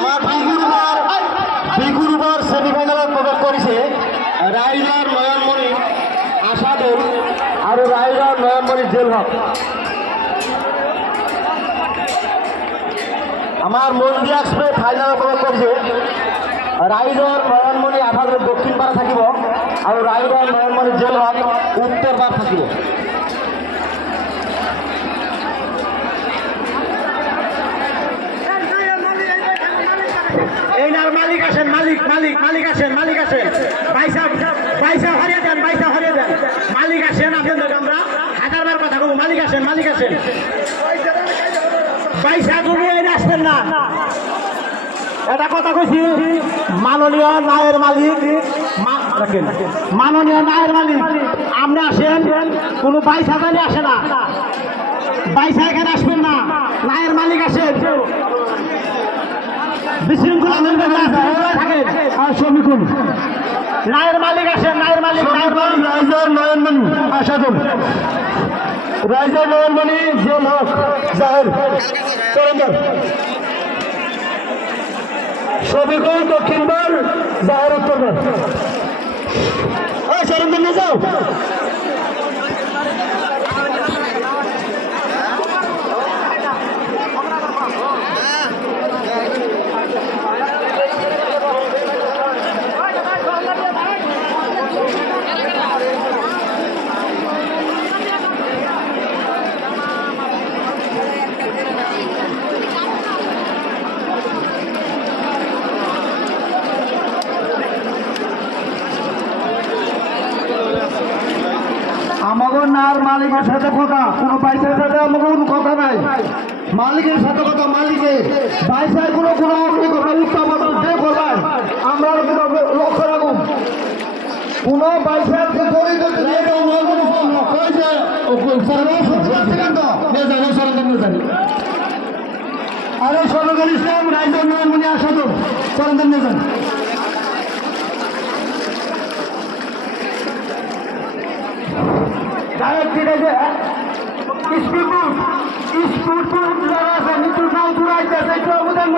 আমার বিগুরুবার সেমিফাইনালত প্রবেশ করেছে রাইডার নয়নমণি আশাদুল আর রাইডার নয়নমণি জেলহক। আমার মন্দির এক্সপ্রে ফাইনাল প্রবেশ করেছে রাইডার নয়নমণি আশাদুল দক্ষিণ পাড়া থাকিব আর রাইডার নয়নমণি জেলহক উত্তর পাড় থাকিব। এই নার মালিক আসেন, মালিক আসেন, পয়সা হারিয়ে দেন, মালিক আসেন। আপনাদের আমরা হাজারবার কথা বলবো, মালিক আসেন। পয়সা তুমি আসবেন না, এটা কথা কইছি। মাননীয় নায়ের মালিক, মাননীয় নায়ের মালিক আপনি আসেন, কোনো পয়সা জানি আসে না, পয়সা এখানে আসবেন না, নায়ের মালিক আসেন। বিশৃঙ্খলা থাকেন আর শ্রমিকুন নায়ের মালিক আসেন, রাইজার নয়নমণি আশাদুল, রাইজার নয়নমণি জেলহক জাহের চরন্দর, শ্রমিকুল দক্ষিণবার জাহের উত্তরবার। চরন্দর নিয়ে যাও। আমাদের নার মালিকের সাথে কথা, কোনো পয়সার সাথে আমাকে কোনো কথা নাই। মালিকের সাথে কথা, মালিকের পয়সায় কোনো উত্তাপন যে করবেন আমরা লক্ষ্য রাখুন। কোনো পয়সার আরে সরকার ইসলাম রাইজার নয়নমণি আশাদুল চরন্দর নিয়ে যান। ঠিক আছে, স্পিড যারা আছে নিচু নাই দূরাইতেছে একটু অবদান